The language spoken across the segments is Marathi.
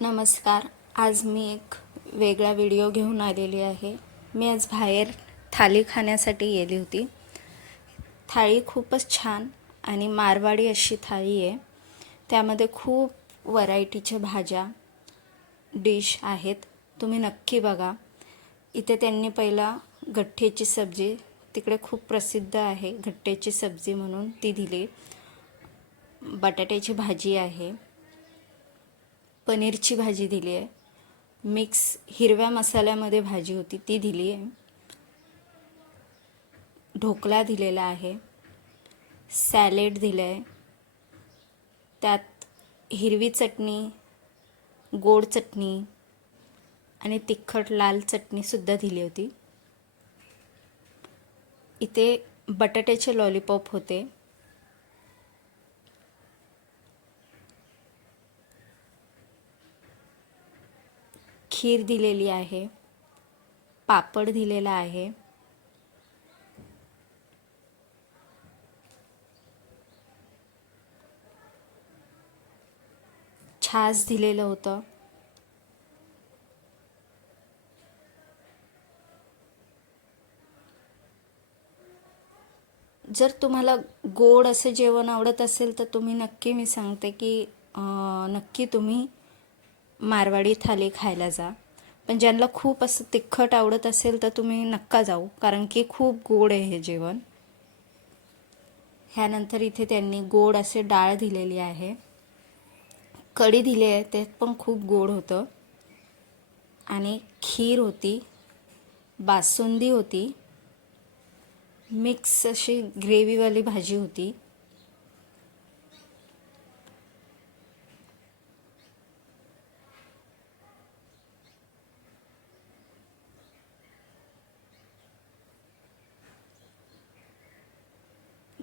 नमस्कार. आज मी एक वेगळा व्हिडिओ घेऊन आलेली आहे. मी आज बाहेर थाली खाण्यासाठी गेली होती. थाळी खूपच छान आणि मारवाडी अशी थाळी आहे. त्यामध्ये खूप व्हरायटीच्या भाज्या डिश आहेत. तुम्ही नक्की बघा. इथे त्यांनी पहिला गठ्ठेची सब्जी, तिकडे खूप प्रसिद्ध आहे गठ्ठेची सब्जी म्हणून, ती दिली. बटाट्याची भाजी आहे, पनीरची भाजी दिली आहे, मिक्स हिरव्या मसाल्यामध्ये भाजी होती ती दिली आहे, ढोकळा दिलेला आहे, सॅलेड दिलं आहे, त्यात हिरवी चटणी, गोड चटणी आणि तिखट लाल चटणीसुद्धा दिली होती. इथे बटाट्याचे लॉलीपॉप होते, खीर दिलेली आहे, पापड दिलेला आहे, छास दिलेलं होतं, जर तुम्हाला गोड असं जेवण आवडत असेल तर तुम्ही नक्की, मी सांगते की नक्की तुम्ही मारवाडी थाली खायला जा. पण ज्यांना खूप असं तिखट आवडत असेल तर तुम्ही नक्का जाऊ, कारण की खूप गोड आहे हे जेवण. ह्यानंतर इथे त्यांनी गोड असे डाळ दिलेली आहे, कढी दिली आहे, ते पण खूप गोड होतं, आणि खीर होती, बासुंदी होती, मिक्स अशी ग्रेव्हीवाली भाजी होती,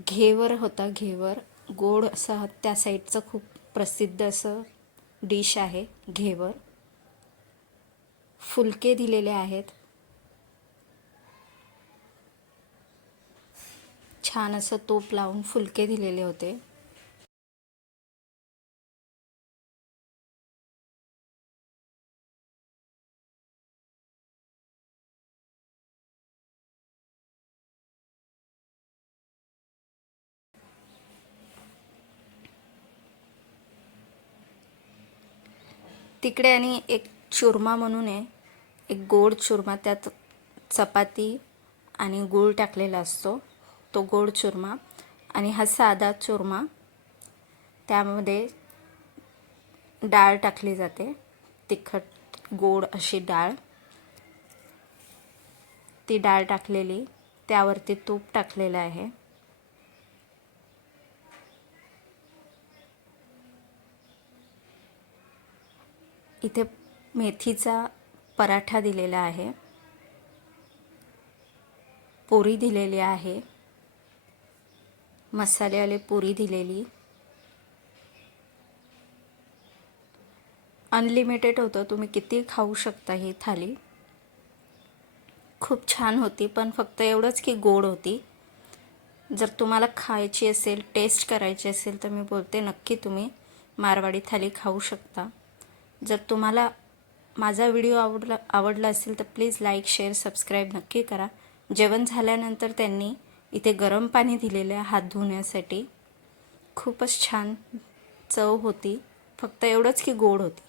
घेवर होता, घेवर गोड असा, त्या साईडचं खूप प्रसिद्ध असं डिश आहे घेवर. फुलके दिलेले आहेत, छान असं तूप लावून फुलके दिलेले होते. तिकडे आणि एक चुरमा म्हणून आहे, एक गोड चुरमा, त्यात चपाती आणि गूळ टाकलेला असतो, तो गोड चुरमा. आणि हा साधा चुरमा, त्यामध्ये डाळ टाकली जाते, तिखट गोड अशी डाळ, ती डाळ टाकलेली, त्यावरती तूप टाकलेलं आहे. इथे मेथीचा पराठा दिलेला आहे, पुरी दिलेली आहे, मसालेवाली पुरी दिलेली. अनलिमिटेड होतं, तुम्ही किती खाऊ शकता ही थाली. खूप छान होती, पण फक्त एवढंच की गोड होती. जर तुम्हाला खायची असेल, टेस्ट करायची असेल, तर मी बोलते नक्की तुम्ही मारवाडी थाली खाऊ शकता. जर तुम्हाला माझा व्हिडिओ आवडला असेल तर प्लीज लाईक, शेअर, सबस्क्राईब नक्की करा. जेवण झाल्यानंतर त्यांनी इथे गरम पाणी दिलेलं आहे हात धुण्यासाठी. खूपच छान चव होती, फक्त एवढंच की गोड होती.